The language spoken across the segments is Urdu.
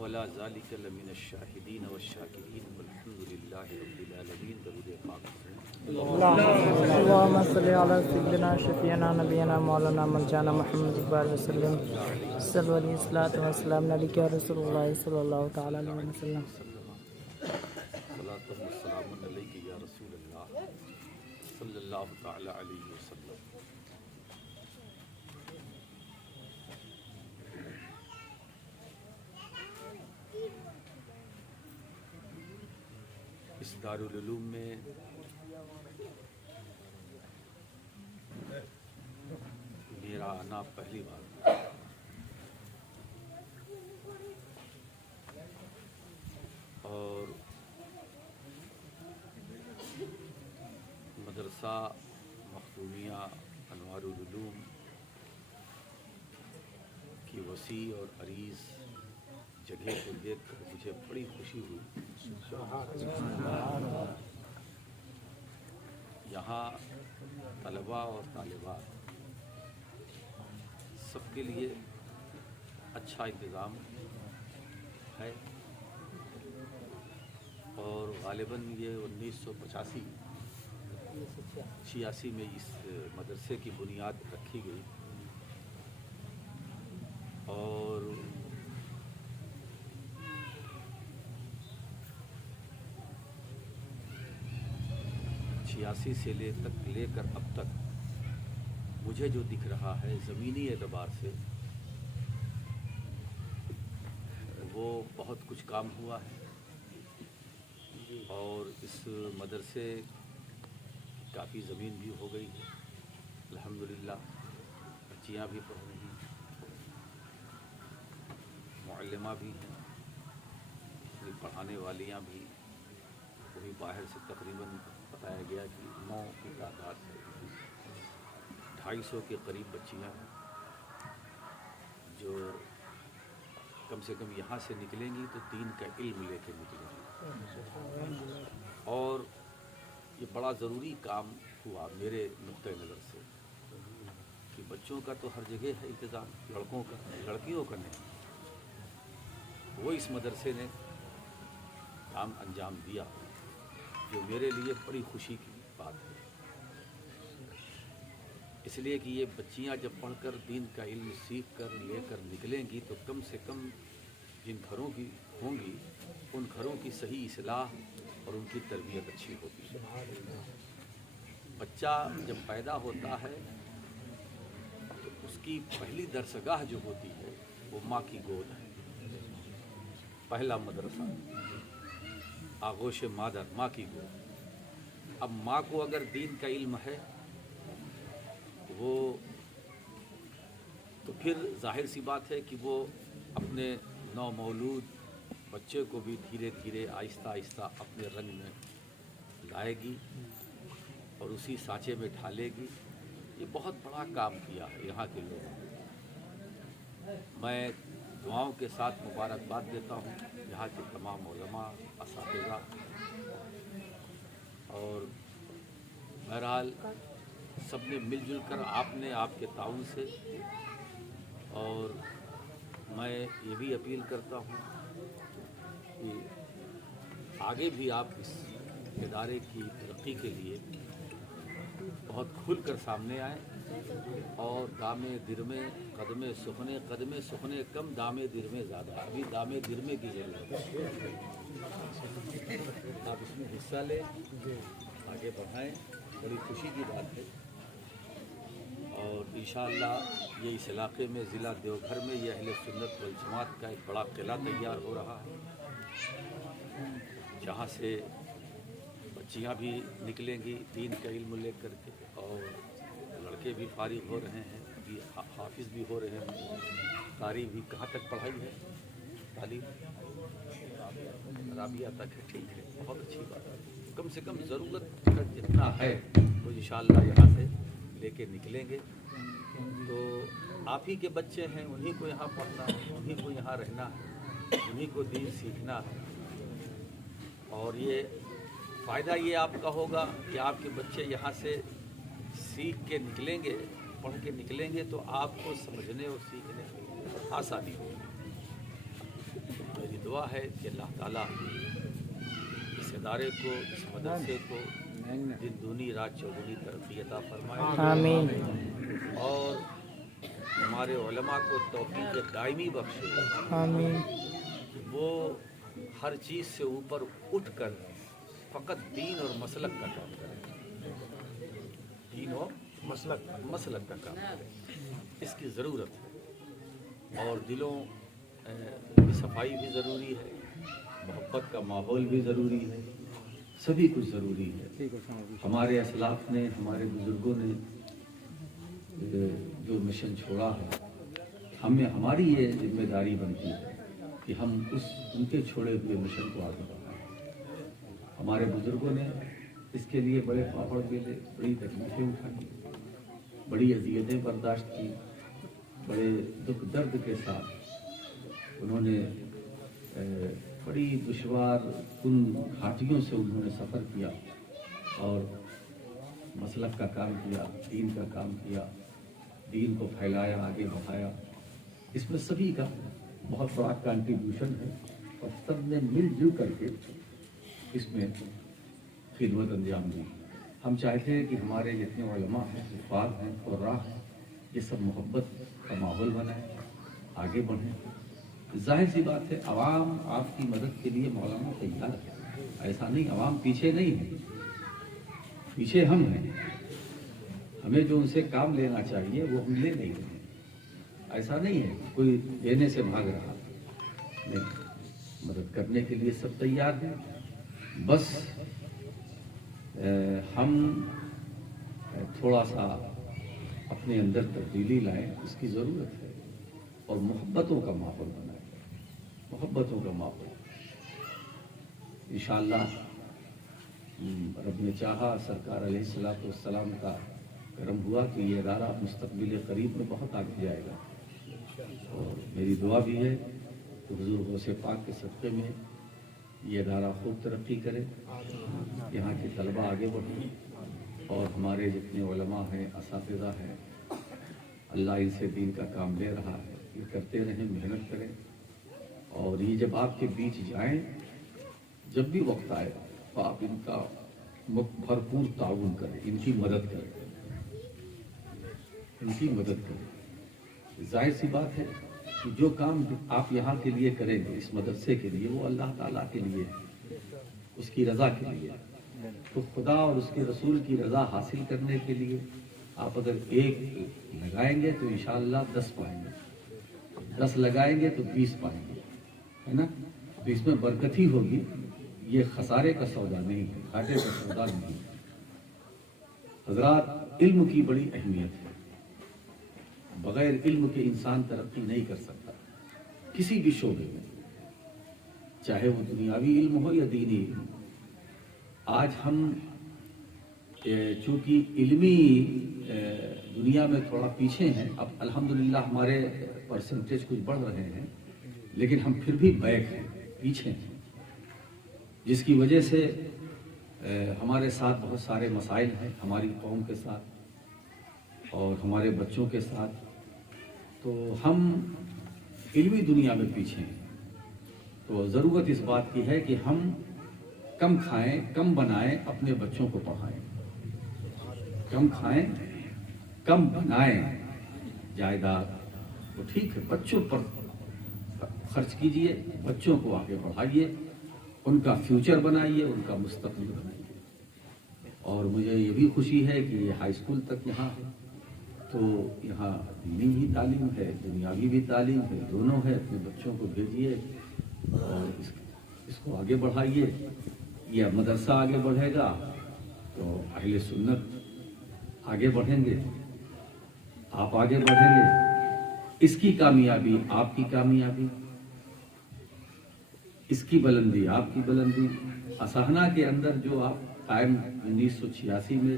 ولا ذلك لمن الشاهدين والشاكرين والحمد لله رب العالمين. درود پاک اللهم صل على سيدنا شفيعنا نبينا مولانا مولانا محمد وسلم. صلوا عليه الصلاة والسلام عليك يا رسول الله صلى الله تعالى عليه وسلم. صلاۃ والسلام علیک یا رسول اللہ صلی اللہ تعالی علیہ وسلم. اس دارالعلوم میں میرا آنا پہلی بار اور مدرسہ مختومیہ انوار العلوم کی وسیع اور عریض جگہ کو دیکھ کر مجھے بڑی خوشی ہوئی. یہاں طلباء اور طالبات سب کے لیے اچھا انتظام ہے اور غالباً یہ 1985 میں اس مدرسے کی بنیاد رکھی گئی اور 86 سے لے کر اب تک مجھے جو دکھ رہا ہے زمینی اعتبار سے وہ بہت کچھ کام ہوا ہے اور اس مدرسے کافی زمین بھی ہو گئی ہے الحمدللہ. بچیاں بھی پڑھ رہی ہیں, معلمہ بھی ہیں, پڑھانے والیاں بھی, وہی باہر سے تقریباً بتایا گیا کہ 9 کی تعداد ہے. 250 کے قریب بچیاں ہیں جو کم سے کم یہاں سے نکلیں گی تو دین کا علم لے کے نکلیں گی. اور یہ بڑا ضروری کام ہوا میرے نقطۂ نظر سے کہ بچوں کا تو ہر جگہ ہے انتظام, لڑکوں کا لڑکیوں کا نہیں. وہ اس مدرسے نے کام انجام دیا جو میرے لیے بڑی خوشی کی بات ہے, اس لیے کہ یہ بچیاں جب پڑھ کر دین کا علم سیکھ کر لے کر نکلیں گی تو کم سے کم جن گھروں کی ہوں گی ان گھروں کی صحیح اصلاح اور ان کی تربیت اچھی ہوگی. بچہ جب پیدا ہوتا ہے تو اس کی پہلی درسگاہ جو ہوتی ہے وہ ماں کی گود ہے. پہلا مدرسہ آغوش مادر, ماں کی گود. اب ماں کو اگر دین کا علم ہے وہ تو پھر ظاہر سی بات ہے کہ وہ اپنے نومولود بچے کو بھی دھیرے دھیرے آہستہ آہستہ اپنے رنگ میں لائے گی اور اسی سانچے میں ڈھالے گی. یہ بہت بڑا کام کیا ہے یہاں کے لوگوں نے. میں دعاؤں کے ساتھ مبارکباد دیتا ہوں یہاں کے تمام علماء, اساتذہ, اور بہرحال سب نے مل جل کر آپ کے تعاون سے. اور میں یہ بھی اپیل کرتا ہوں کہ آگے بھی آپ اس ادارے کی ترقی کے لیے بہت کھل کر سامنے آئیں اور دامے درمے قدمے سخنے کم دامے درمے زیادہ. ابھی دامے درمے کی ضرورت ہے. آپ اس میں حصہ لیں, آگے بڑھائیں, بڑی خوشی کی بات ہے. اور انشاءاللہ یہ اس علاقے میں ضلع دیوگھر میں یہ اہل سنت والجماعت کا ایک بڑا قلعہ تیار ہو رہا ہے جہاں سے بچیاں بھی نکلیں گی دین کا علم لے کر کے اور لڑکے بھی فارغ ہو رہے ہیں, ابھی حافظ بھی ہو رہے ہیں. قاری بھی کہاں تک پڑھائی ہے تعلیم؟ رابعہ تک ہے. ٹھیک ہے, بہت اچھی بات ہے. کم سے کم ضرورت کا جتنا ہے وہ انشاءاللہ یہاں سے لے کے نکلیں گے. تو آپ ہی کے بچے ہیں, انہی کو یہاں پڑھنا ہے, انہی کو یہاں رہنا ہے, انہی کو دین سیکھنا ہے. اور یہ فائدہ یہ آپ کا ہوگا کہ آپ کے بچے یہاں سے سیکھ کے نکلیں گے, پڑھ کے نکلیں گے تو آپ کو سمجھنے اور سیکھنے میں آسانی ہوگی. میری دعا ہے کہ اللہ تعالیٰ اس ادارے کو، اس مدرسے کو دن دونی رات چوگنی ترقی عطا فرمائے، آمین اور ہمارے علماء کو توفیق دائمی بخشے، آمین وہ ہر چیز سے اوپر اٹھ کر فقط دین اور مسلک کا کام کریں، دین اور مسلک کا کام کریں، اس کی ضرورت ہے۔ اور دلوں کی صفائی بھی ضروری ہے، محبت کا ماحول بھی ضروری ہے، سبھی کچھ ضروری ہے۔ ہمارے اسلاف نے، ہمارے بزرگوں نے جو مشن چھوڑا ہے، ہماری یہ ذمہ داری بنتی ہے کہ ہم ان کے چھوڑے ہوئے مشن کو آگے بڑھائیں۔ ہمارے بزرگوں نے اس کے لیے بڑے پاپڑ بیلے، بڑی تکلیفیں اٹھائی، بڑی اذیتیں برداشت کی، بڑے دکھ درد کے ساتھ انہوں نے بڑی دشوار کن گھاٹیوں سے انہوں نے سفر کیا اور مسلک کا کام کیا، دین کا کام کیا، دین کو پھیلایا، آگے بڑھایا۔ اس میں سبھی کا بہت بڑا کنٹریبیوشن ہے اور سب نے مل جل کر کے اس میں خدمت انجام دی۔ ہم چاہتے ہیں کہ ہمارے جتنے علماء ہیں، حفاظ ہیں اور راہ ہیں، یہ سب محبت کا ماحول بنائیں، آگے بڑھیں۔ ظاہر سی بات ہے، عوام آپ کی مدد کے لیے مولانا تیار ہے، ایسا نہیں عوام پیچھے نہیں ہے، پیچھے ہم ہیں۔ ہمیں جو ان سے کام لینا چاہیے وہ ہم لے نہیں رہے، ایسا نہیں ہے کوئی دینے سے بھاگ رہا، نہیں، مدد کرنے کے لیے سب تیار ہیں، بس ہم تھوڑا سا اپنے اندر تبدیلی لائیں، اس کی ضرورت ہے، اور محبتوں کا ماحول بنائیں، محبتوں کا ماحول۔ انشاءاللہ رب نے چاہا، سرکار علیہ الصلوۃ والسلام کا کرم ہوا کہ یہ ادارہ مستقبل قریب میں بہت آگے جائے گا، اور میری دعا بھی ہے کہ حضور غوث پاک کے صدقے میں یہ ادارہ خوب ترقی کرے، یہاں کے طلبہ آگے بڑھیں، اور ہمارے جتنے علماء ہیں، اساتذہ ہیں، اللہ ان سے دین کا کام لے رہا ہے، یہ کرتے رہیں، محنت کریں، اور یہ جب آپ کے بیچ جائیں، جب بھی وقت آئے تو آپ ان کا بھرپور تعاون کریں، ان کی مدد کریں، ان کی مدد کریں۔ ظاہر سی بات ہے کہ جو کام آپ یہاں کے لیے کریں گے، اس مدرسے کے لیے، وہ اللہ تعالیٰ کے لیے ہے، اس کی رضا کے لیے، تو خدا اور اس کے رسول کی رضا حاصل کرنے کے لیے آپ اگر ایک لگائیں گے تو انشاءاللہ 10 پائیں گے، 10 لگائیں گے تو 20 پائیں گے، ہے نا؟ تو اس میں برکت ہی ہوگی، یہ خسارے کا سودا نہیں ہے، گھاٹے کا سودا نہیں ہے۔ حضرات، علم کی بڑی اہمیت ہے، بغیر علم کے انسان ترقی نہیں کر سکتا، کسی بھی شعبے میں، چاہے وہ دنیاوی علم ہو یا دینی علم۔ آج ہم چونکہ علمی دنیا میں تھوڑا پیچھے ہیں، اب الحمدللہ ہمارے پرسنٹیج کچھ بڑھ رہے ہیں، لیکن ہم پھر بھی بیک ہیں، پیچھے ہیں، جس کی وجہ سے ہمارے ساتھ بہت سارے مسائل ہیں، ہماری قوم کے ساتھ اور ہمارے بچوں کے ساتھ، تو ہم علمی دنیا میں پیچھے ہیں۔ تو ضرورت اس بات کی ہے کہ ہم کم کھائیں، کم بنائیں، اپنے بچوں کو پڑھائیں، کم کھائیں، کم بنائیں۔ جائیداد تو ٹھیک ہے، بچوں پر خرچ کیجئے، بچوں کو آگے بڑھائیے، ان کا فیوچر بنائیے، ان کا مستقبل بنائیے۔ اور مجھے یہ بھی خوشی ہے کہ یہ ہائی اسکول تک یہاں ہے، تو یہاں دینی بھی تعلیم ہے، دنیاوی بھی تعلیم ہے، دونوں ہے۔ اپنے بچوں کو بھیجیے اور اس کو آگے بڑھائیے۔ یہ مدرسہ آگے بڑھے گا تو اہل سنت آگے بڑھیں گے، آپ آگے بڑھیں گے، اس کی کامیابی آپ کی کامیابی، اس کی بلندی آپ کی بلندی۔ اسہنا کے اندر جو آپ قائم 1986 میں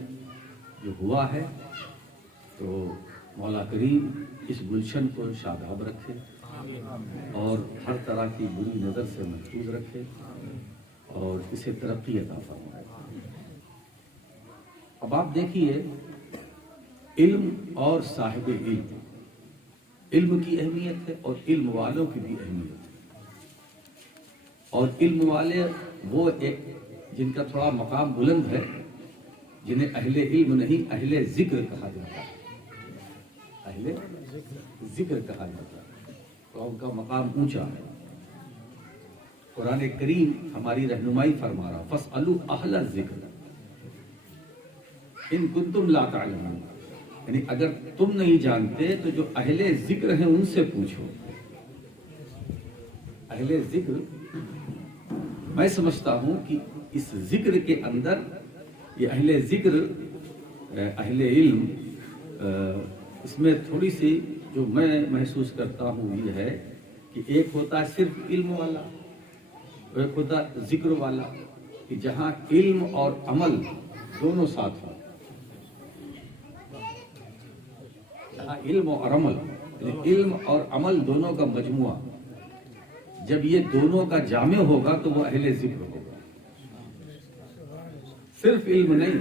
جو ہوا ہے، تو مولا کریم اس گلشن کو شاداب رکھے اور ہر طرح کی بری نظر سے محفوظ رکھے اور اسے ترقی عطا فرمائے۔ اب آپ دیکھیے، علم اور صاحب علم، علم کی اہمیت ہے اور علم والوں کی بھی اہمیت ہے۔ اور علم والے وہ ایک جن کا تھوڑا مقام بلند ہے، جنہیں اہل علم نہیں اہل ذکر کہا جاتا ہے، اہل ذکر کہا جاتا ہے، تو ان کا مقام اونچا ہے۔ قرآن کریم ہماری رہنمائی فرما رہا فَاسْأَلُوا أَهْلَ الذِّكْرِ إِن كُنتُمْ لَا تَعْلَمُونَ، یعنی اگر تم نہیں جانتے تو جو اہل ذکر ہیں ان سے پوچھو۔ اہل ذکر، میں سمجھتا ہوں کہ اس ذکر کے اندر یہ اہل ذکر، اہل علم، اس میں تھوڑی سی جو میں محسوس کرتا ہوں یہ ہے کہ ایک ہوتا ہے صرف علم والا، ایک ہوتا ہے ذکر والا، کہ جہاں علم اور عمل دونوں ساتھ ہوں، جہاں علم اور عمل، علم اور عمل دونوں کا مجموعہ، جب یہ دونوں کا جامع ہوگا تو وہ اہل ذکر ہوگا۔ صرف علم نہیں،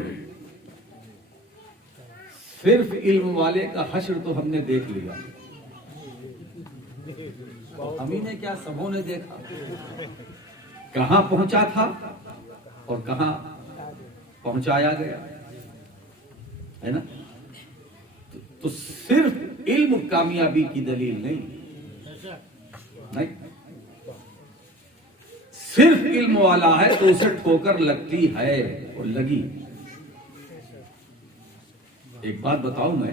صرف علم والے کا حشر تو ہم نے دیکھ لیا، ہم ہی نے کیا سبوں نے دیکھا، کہاں پہنچا تھا اور کہاں پہنچایا گیا، ہے نا؟ تو صرف علم کامیابی کی دلیل نہیں، صرف علم والا ہے تو اسے ٹھوکر لگتی ہے اور لگی۔ ایک بات بتاؤں میں،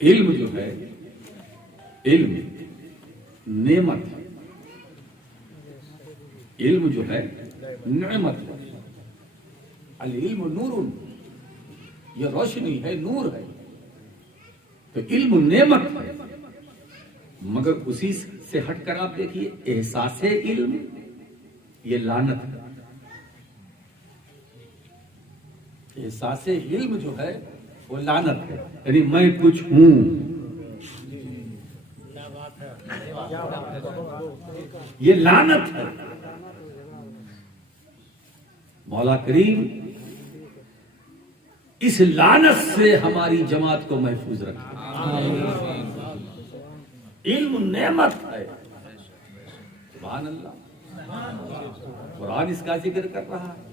علم جو ہے، علم نعمت ہے، علم جو ہے نعمت ہے، العلم نور، یہ روشنی ہے، نور ہے، تو علم نعمت ہے، مگر اسی سے ہٹ کر آپ دیکھیے احساس علم یہ لعنت ہے۔ احساس علم جو ہے وہ لعنت ہے، یعنی میں کچھ ہوں، یہ لعنت ہے۔ مولا کریم اس لعنت سے ہماری جماعت کو محفوظ رکھے۔ علم نعمت ہے، سبحان اللہ، قرآن اس کا ذکر کر رہا ہے،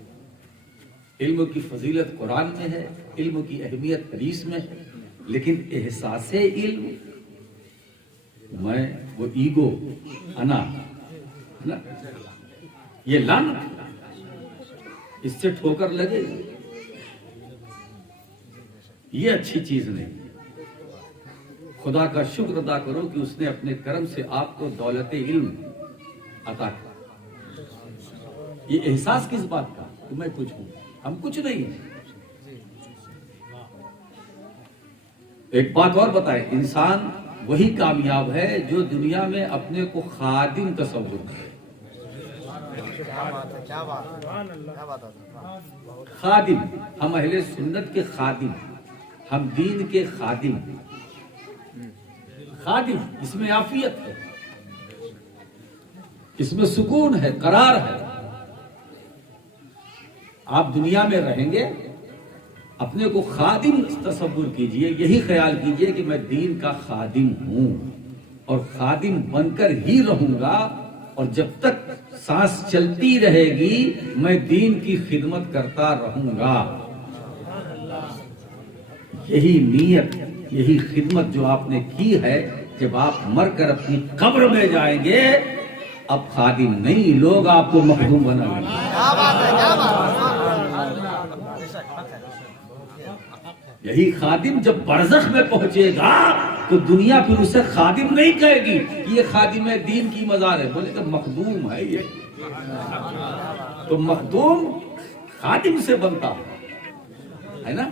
علم کی فضیلت قرآن میں ہے، علم کی اہمیت حدیث میں ہے، لیکن احساس علم، میں وہ ایگو، انا، یہ لعنت، اس سے ٹھوکر لگے، یہ اچھی چیز نہیں۔ خدا کا شکر ادا کرو کہ اس نے اپنے کرم سے آپ کو دولت علم عطا کیا۔ یہ احساس کس بات کا کہ میں کچھ ہوں، ہم کچھ نہیں ہیں۔ ایک بات اور بتائیں، انسان وہی کامیاب ہے جو دنیا میں اپنے کو خادم تصور کرے۔ خادم، ہم اہل سنت کے خادم، ہم دین کے خادم، خادم، اس میں عافیت ہے، اس میں سکون ہے، قرار ہے۔ آپ دنیا میں رہیں گے، اپنے کو خادم تصور کیجئے، یہی خیال کیجئے کہ میں دین کا خادم ہوں اور خادم بن کر ہی رہوں گا، اور جب تک سانس چلتی رہے گی میں دین کی خدمت کرتا رہوں گا۔ یہی نیت، یہی خدمت جو آپ نے کی ہے، جب آپ مر کر اپنی قبر میں جائیں گے اب خادم نہیں، لوگ آپ کو مخدوم بنا لیں گے۔ یہی خادم جب برزخ میں پہنچے گا تو دنیا پھر اسے خادم نہیں کہے گی، یہ خادم دین کی مزار ہے، بولے کہ مخدوم ہے یہ۔ تو مخدوم خادم سے بنتا ہے نا،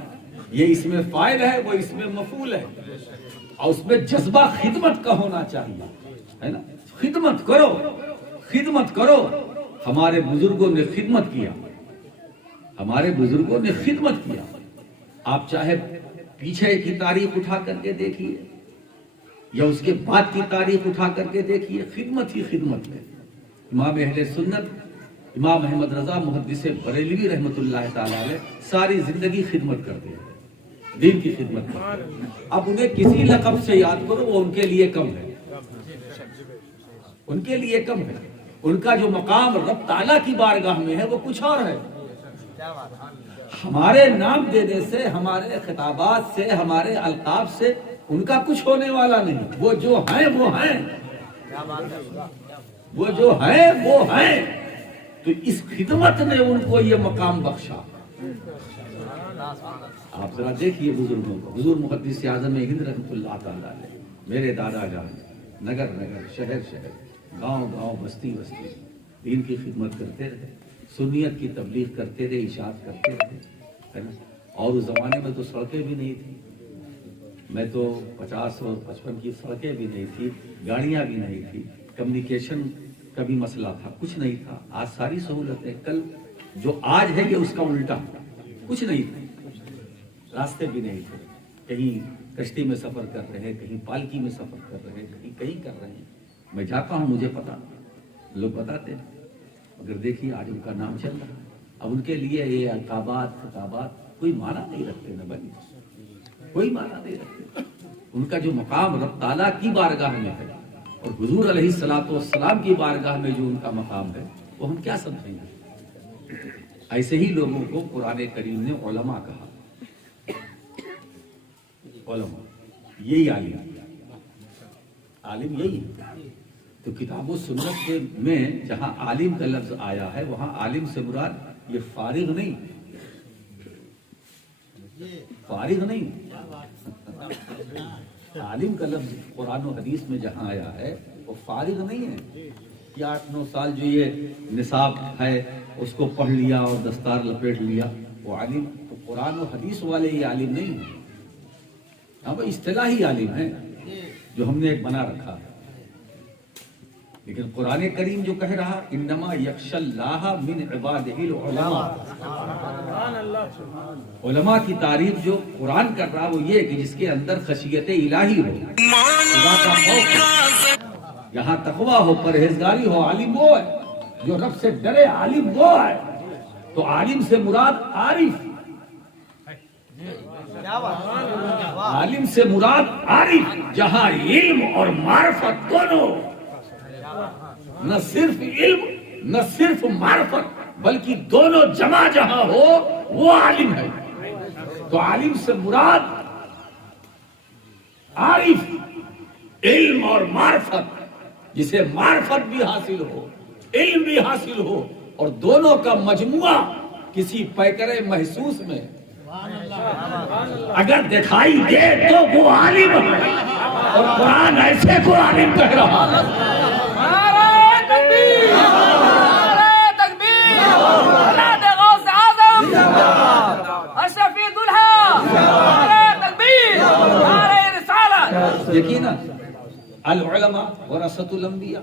یہ اس میں فاعل ہے، وہ اس میں مفعول ہے، اور اس میں جذبہ خدمت کا ہونا چاہیے، ہے نا۔ خدمت کرو، خدمت کرو۔ ہمارے بزرگوں نے خدمت کیا، ہمارے بزرگوں نے خدمت کیا۔ آپ چاہے پیچھے کی تاریخ اٹھا کر کے دیکھیے یا اس کے بعد کی تاریخ اٹھا کر کے دیکھیے، خدمت ہی خدمت ہے۔ امام اہل سنت امام احمد رضا محدث بریلوی رحمۃ اللہ تعالی علیہ ساری زندگی خدمت کرتے ہیں، دین کی خدمت کرتے ہیں۔ اب انہیں کسی لقب سے یاد کرو وہ ان کے لیے کم ہے، ان کے لیے کم ہے۔ ان کا جو مقام رب تعالیٰ کی بارگاہ میں ہے وہ کچھ اور ہے. ہمارے نام دینے سے، ہمارے خطابات سے، ہمارے القاب سے ان کا کچھ ہونے والا نہیں. وہ جو ہیں وہ ہیں، وہ جو ہیں وہ ہیں. تو اس خدمت نے ان کو یہ مقام بخشا. آپ ذرا دیکھیے بزرگوں کو. حضور محدث اعظم ہند رحمۃ اللہ تعالیٰ علیہ، میرے دادا جان نگر نگر، شہر شہر، گاؤں گاؤں، بستی بستی دین کی خدمت کرتے رہے، سنیت کی تبلیغ کرتے رہے، اشاعت کرتے رہے، ہے نا. اور اس زمانے میں تو سڑکیں بھی نہیں تھی. میں تو 50 اور 55 کی سڑکیں بھی نہیں تھی، گاڑیاں بھی نہیں تھی، کمیونیکیشن کا بھی مسئلہ تھا، کچھ نہیں تھا. آج ساری سہولتیں. کل جو آج ہے یہ اس کا الٹا. کچھ نہیں تھا، راستے بھی نہیں تھے. کہیں کشتی میں سفر کر رہے ہیں، کہیں پالکی میں سفر کر رہے ہیں، کہیں کر رہے ہیں. میں جاتا ہوں، مجھے پتا، لوگ بتاتے ہیں. مگر دیکھیے آج ان کا نام چل رہا ہے. اب ان کے لیے یہ القابات خطابات کوئی معنی نہیں رکھتے نا بھائی، کوئی معنی نہیں رکھتے. ان کا جو مقام رب تعالیٰ کی بارگاہ میں ہے اور حضور علیہ الصلوۃ والسلام کی بارگاہ میں جو ان کا مقام ہے وہ ہم کیا سمجھیں گے. ایسے ہی لوگوں کو قرآن کریم نے علماء کہا. علماء یہی عالم یہی ہے. تو کتاب و سنت کے میں جہاں عالم کا لفظ آیا ہے وہاں عالم سے مراد یہ فارغ نہیں، فارغ نہیں. عالم کا لفظ قرآن و حدیث میں جہاں آیا ہے وہ فارغ نہیں ہے کہ 8-9 سال جو یہ نصاب ہے اس کو پڑھ لیا اور دستار لپیٹ لیا وہ عالم. تو قرآن و حدیث والے یہ عالم نہیں ہے. ہاں وہ اصطلاحی عالم ہے جو ہم نے ایک بنا رکھا ہے. لیکن قرآن کریم جو کہہ رہا انما یخشی اللہ من عبادہ العلماء، علماء کی تعریف جو قرآن کر رہا وہ یہ کہ جس کے اندر خشیت الہی ہو، خدا کا خوف ہو، یہاں تقویٰ ہو، پرہیزگاری ہو. عالم وہ ہے جو رب سے ڈرے، عالم وہ ہے. تو عالم سے مراد عارف، عالم سے مراد عارف، جہاں علم اور معرفت دونوں، نہ صرف علم نہ صرف معرفت بلکہ دونوں جمع جہاں ہو وہ عالم ہے. تو عالم سے مراد عارف، علم اور معرفت، جسے معرفت بھی حاصل ہو، علم بھی حاصل ہو، اور دونوں کا مجموعہ کسی پیکرے محسوس میں اگر دکھائی دے تو وہ عالم ہے. اور قرآن ایسے کو عالم کہہ رہا ہے. یقینا العلماء ورثۃ الانبیاء،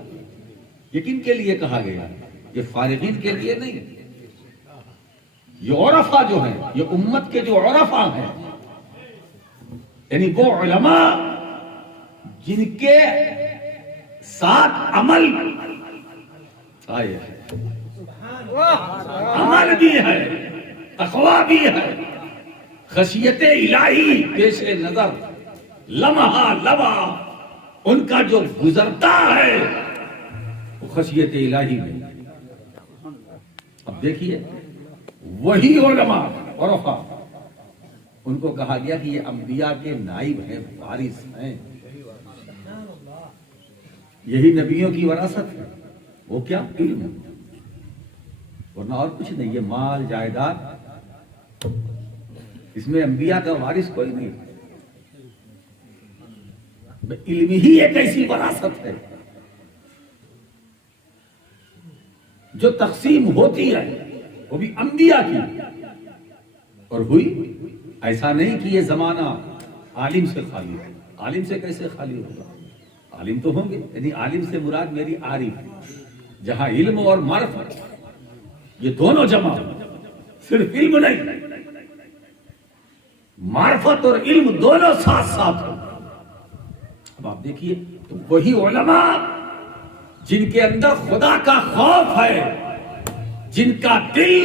یقین کے لیے کہا گیا، یہ فارغین کے لیے نہیں. یہ عرفاء جو ہیں، یہ امت کے جو عرفاء ہیں، یعنی وہ علماء جن کے ساتھ عمل آئے ہے، عمل بھی ہے، تقویٰ بھی ہے، خشیت الہی پیش نظر، لمحہ لمحہ ان کا جو گزرتا ہے وہ خشیت الہی میں. اب دیکھیے وہی علماء عرفاء، ان کو کہا گیا کہ یہ انبیاء کے نائب ہیں، وارث ہیں. یہی نبیوں کی وراثت ہے. وہ کیا؟ علم، ورنہ اور کچھ نہیں. یہ مال جائیداد، اس میں انبیاء کا وارث کوئی نہیں. علم ہی ایک ایسی وراثت ہے جو تقسیم ہوتی ہے، وہ بھی انبیاء کی، اور ہوئی. ایسا نہیں کہ یہ زمانہ عالم سے خالی ہے. عالم سے کیسے خالی ہوگا؟ عالم تو ہوں گے. یعنی عالم سے مراد میری عارف، جہاں علم اور معرفت یہ دونوں جمع، صرف علم نہیں، معرفت اور علم دونوں ساتھ ساتھ ہو. اب آپ دیکھیے تو وہی علماء جن کے اندر خدا کا خوف ہے، جن کا دل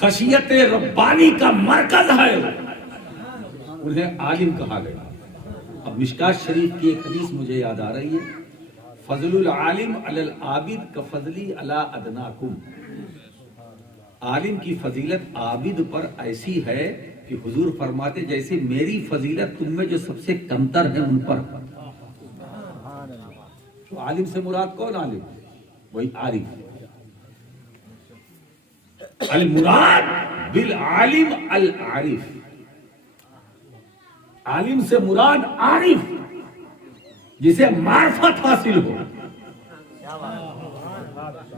خشیت ربانی کا مرکز ہے، انہیں عالم کہا گیا. اب مشکات شریف کی ایک حدیث مجھے یاد آ رہی ہے. فضل العالم علی العابد کفضلی علی ادناکم، عالم کی فضیلت عابد پر ایسی ہے کہ حضور فرماتے جیسے میری فضیلت تم میں جو سب سے کمتر ہے ان پر۔ تو عالم سے مراد کون عالم؟ وہی عارف۔ المراد بالعالم العارف، عالم سے مراد عارف جسے معرفت حاصل ہو،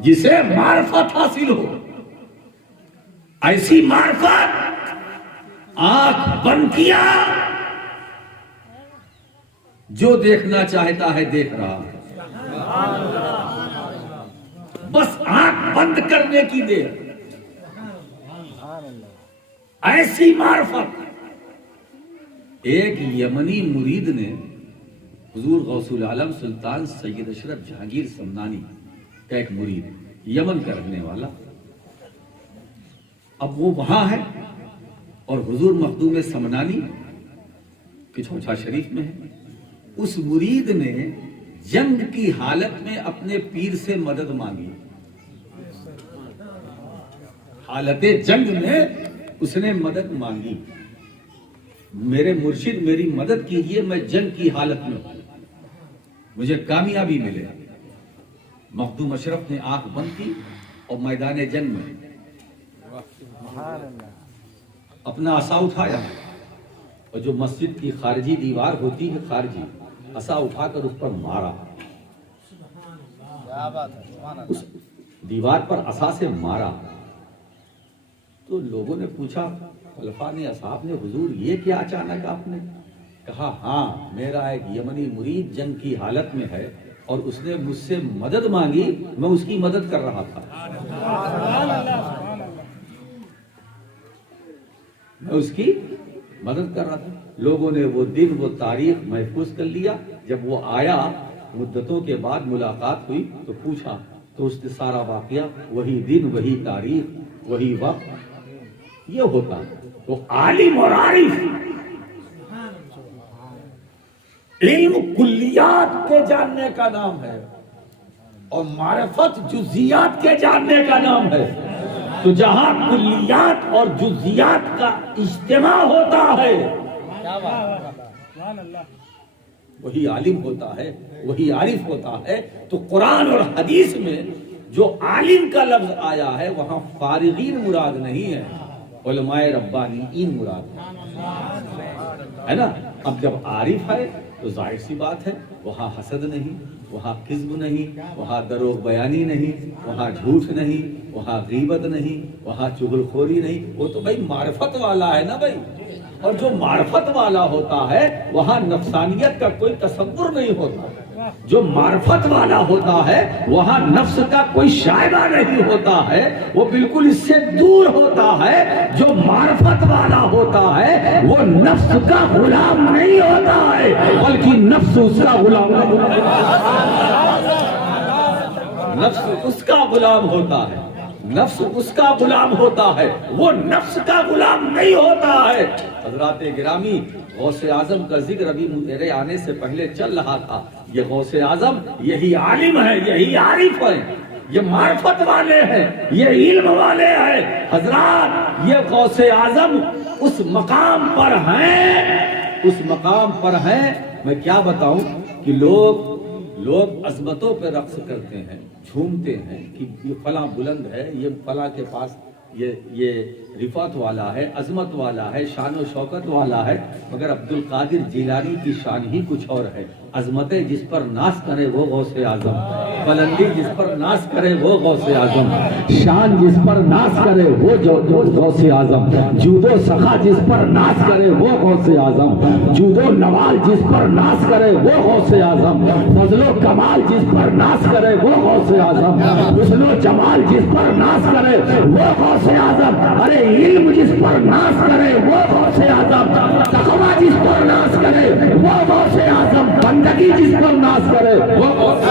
جسے معرفت حاصل ہو، ایسی معرفت آنکھ بند کیا جو دیکھنا چاہتا ہے دیکھ رہا ہے، بس آنکھ بند کرنے کی دیر، ایسی معرفت۔ ایک یمنی مرید نے حضور غوث العالم سلطان سید اشرف جہانگیر سمنانی کا ایک مرید، یمن کا رہنے والا، اب وہ وہاں ہے اور حضور مخدوم سمنانی کچھوچھا شریف میں ہے۔ اس مرید نے جنگ کی حالت میں اپنے پیر سے مدد مانگی، حالت جنگ میں اس نے مدد مانگی، میرے مرشد میری مدد کیجیے، میں جنگ کی حالت میں ہوں، مجھے کامیابی ملے۔ مخدوم اشرف نے آنکھ بند کی اور میدان جنگ میں اپنا عصا اٹھایا اور جو مسجد کی خارجی دیوار ہوتی ہے، خارجی عصا اٹھا کر اس پر مارا، اس دیوار پر عصا سے مارا۔ تو لوگوں نے پوچھا، خلفاء نے، اصحاب نے، حضور یہ کیا اچانک آپ نے؟ کہا ہاں، میرا ایک یمنی مرید جنگ کی حالت میں ہے اور اس نے مجھ سے مدد مانگی، میں اس کی مدد کر رہا تھا، میں اس کی مدد کر رہا تھا۔ لوگوں نے وہ دن وہ تاریخ محفوظ کر لیا۔ جب وہ آیا مدتوں کے بعد ملاقات ہوئی تو پوچھا تو اس نے سارا واقعہ، وہی دن وہی تاریخ وہی وقت، یہ ہوتا ہے۔ تو عالم اور عارف علم کلیات کے جاننے کا نام ہے اور معرفت جزیات کے جاننے کا نام ہے۔ تو جہاں کلیات اور جزیات کا اجتماع ہوتا ہے وہی عالم ہوتا ہے، وہی عارف ہوتا ہے۔ تو قرآن اور حدیث میں جو عالم کا لفظ آیا ہے وہاں فارغین مراد نہیں ہے، علماء ربانیین مراد ہے نا۔ اب جب عارف ہے تو ظاہر سی بات ہے وہاں حسد نہیں، وہاں کذب نہیں، وہاں دروغ بیانی نہیں، وہاں جھوٹ نہیں، وہاں غیبت نہیں، وہاں چغل خوری نہیں۔ وہ تو بھائی معرفت والا ہے نا بھائی، اور جو معرفت والا ہوتا ہے وہاں نفسانیت کا کوئی تصور نہیں ہوتا۔ جو معرفت والا ہوتا ہے وہاں نفس کا کوئی شائبہ نہیں ہوتا ہے، وہ بالکل اس سے دور ہوتا ہے۔ جو معرفت والا ہوتا ہے وہ نفس کا غلام نہیں ہوتا ہے بلکہ نفس اس کا غلام نفس اس کا غلام ہوتا ہے، نفس اس کا غلام ہوتا ہے، وہ نفس کا غلام نہیں ہوتا ہے۔ حضرات گرامی، غوث اعظم کا ذکر ابھی میرے آنے سے پہلے چل رہا تھا۔ یہ غوث اعظم یہی عالم ہے، یہی عارف ہے، یہ معرفت والے ہیں، یہ علم والے ہیں۔ حضرات یہ غوث اعظم اس مقام پر ہیں، اس مقام پر ہیں۔ میں کیا بتاؤں کہ لوگ عظمتوں پہ رقص کرتے ہیں، جھومتے ہیں کہ یہ فلاں بلند ہے، یہ فلاں کے پاس یہ رفعت والا ہے، عظمت والا ہے، شان و شوکت والا ہے، مگر عبد القادر جیلانی کی شان ہی کچھ اور ہے۔ عظمتیں جس پر ناز کرے وہ غوث اعظم، بلندی جس پر ناز کرے وہ غوث اعظم، شان جس پر ناز کرے وہ غوث اعظم، جود و سخا جس پر ناز کرے وہ غوث اعظم، جود و نوال جس پر ناز کرے وہ غوث اعظم، فضل و کمال جس پر ناز کرے وہ غوث اعظم، حسن و جمال جس پر ناز کرے وہ غوث اعظم، ارے علم جس پر ناز کرے وہ غوث اعظم، تقویٰ جس پر ناز کرے وہ غوث اعظم، بندگی جس پر ناز کرے وہ غوث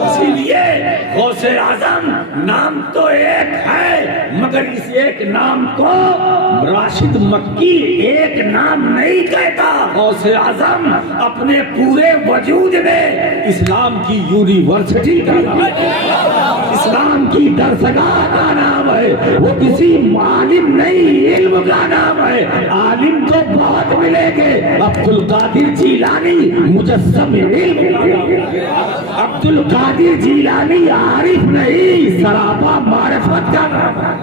اسی لیے غوث اعظم نام تو ایک ہے مگر مگر اس ایک نام کو راشد مکی ایک نام نہیں کہتا، غوث اعظم اپنے پورے وجود میں اسلام کی یونیورسٹی کا نام ہے، اسلام کی درسگاہ کا نام ہے، وہ کسی عالم نہیں، علم کا نام ہے۔ عالم تو بہت ملیں گے، عبد القادر جیلانی مجسم علم، عبد القادر جیلانی عارف نہیں، سراپا معرفت کا نام ہے۔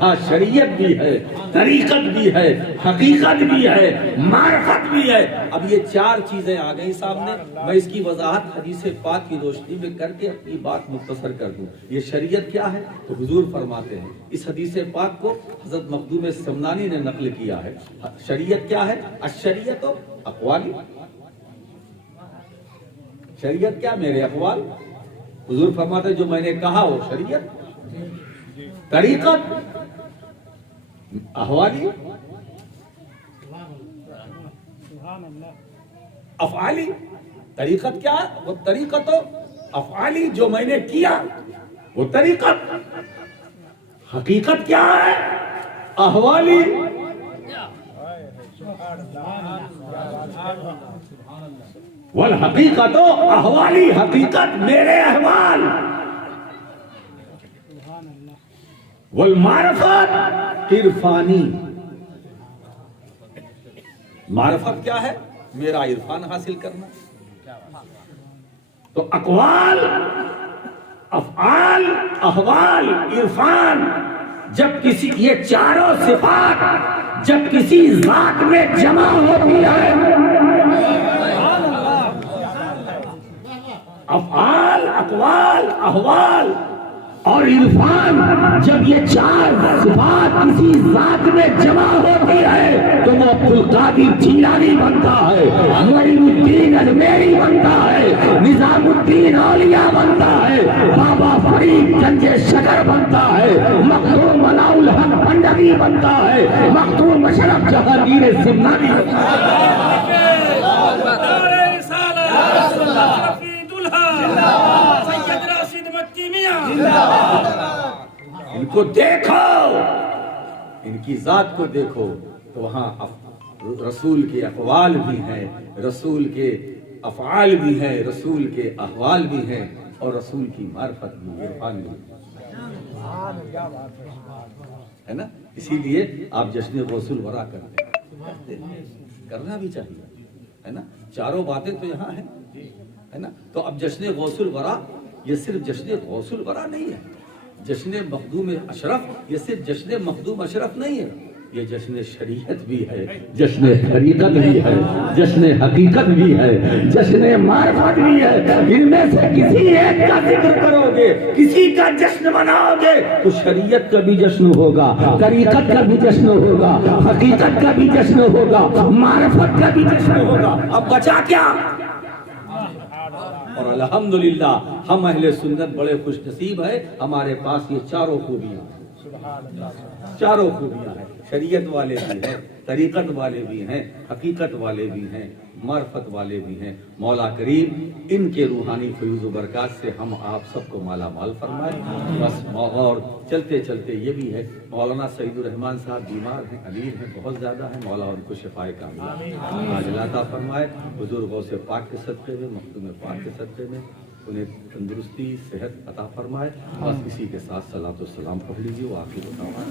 ہاں، شریعت بھی ہے، طریقت بھی ہے، حقیقت بھی ہے، معرفت بھی ہے۔ اب یہ چار چیزیں آ گئی سامنے، میں اس کی وضاحت حدیث پاک کی روشنی میں کر کے اپنی بات مختصر کر دوں۔ یہ شریعت کیا ہے تو حضور فرماتے ہیں، اس حدیث پاک کو حضرت مخدوم سمنانی نے نقل کیا ہے۔ شریعت کیا ہے؟ الشریعت اقوالی، شریعت کیا؟ میرے اقوال۔ حضور فرماتے ہیں جو میں نے کہا وہ شریعت، طریقت احوالی، افعالی۔ طریقت کیا ہے؟ وہ طریقت افعالی، جو میں نے کیا وہ طریقت۔ حقیقت کیا ہے؟ احوالی۔ والحقیقت احوالی، حقیقت میرے احوال۔ والمعرفت عرفانی، معرفت کیا ہے؟ میرا عرفان حاصل کرنا۔ تو اقوال، افعال، احوال، عرفان، جب کسی یہ چاروں صفات جب کسی ذات میں جمع ہوتی ہے، افعال، اقوال، احوال اور عرفان، جب یہ چار صفات کسی ذات میں جمع ہوتی ہے تو وہ عبد القادر جیلانی بنتا ہے، معین الدین اجمیری بنتا ہے، نظام الدین اولیاء بنتا ہے، بابا فرید گنج شکر بنتا ہے، مخدوم ولاء الحق بھنڈاری بنتا ہے، مخدوم مشرف جہانگیر سمنانی بنتا ہے۔ ان کو دیکھو، ان کی ذات کو دیکھو تو وہاں رسول کے اقوال بھی ہیں، رسول کے افعال بھی ہیں، رسول کے احوال بھی ہیں، اور رسول کی معرفت بھی، عرفان بھی ہے نا۔ اسی لیے آپ جشن غوث الورا کرتے ہیں، کرنا بھی چاہیے، ہے نا۔ چاروں باتیں تو یہاں ہیں، ہے نا۔ تو اب جشن غوث الورا یہ صرف جشن غوث الورا نہیں ہے، جشن مخدوم اشرف یہ صرف جشن مخدوم اشرف نہیں ہے، یہ جشن شریعت بھی ہے، جشن طریقت بھی ہے، جشن حقیقت بھی ہے، جشن معرفت بھی ہے۔ ان میں سے کسی ایک کا ذکر کرو گے، کسی کا جشن مناؤ گے تو شریعت کا بھی جشن ہوگا، طریقت کا بھی جشن ہوگا، حقیقت کا بھی جشن ہوگا، معرفت کا بھی جشن ہوگا۔ اب بچا کیا؟ اور الحمدللہ ہم اہل سنت بڑے خوش نصیب ہیں، ہمارے پاس یہ چاروں خوبیاں ہیں۔ شریعت والے بھی ہیں، طریقت والے بھی ہیں، حقیقت والے بھی ہیں، معرفت والے بھی ہیں۔ مولا کریم ان کے روحانی فیض و برکات سے ہم آپ سب کو مالا مال فرمائے۔ بس اور چلتے چلتے یہ بھی ہے، مولانا سعید الرحمان صاحب بیمار ہیں، علیم ہیں، بہت زیادہ ہیں، مولا ان کو شفائے کاملہ عاجلہ عطا فرمائے۔ بزرگوں سے پاک کے صدقے میں، مخدوم پاک کے صدقے میں انہیں تندرستی، صحت عطا فرمائے۔ بس اسی کے ساتھ صلاۃ و سلام پڑھ لیجیے، وہ آخر بتاؤ۔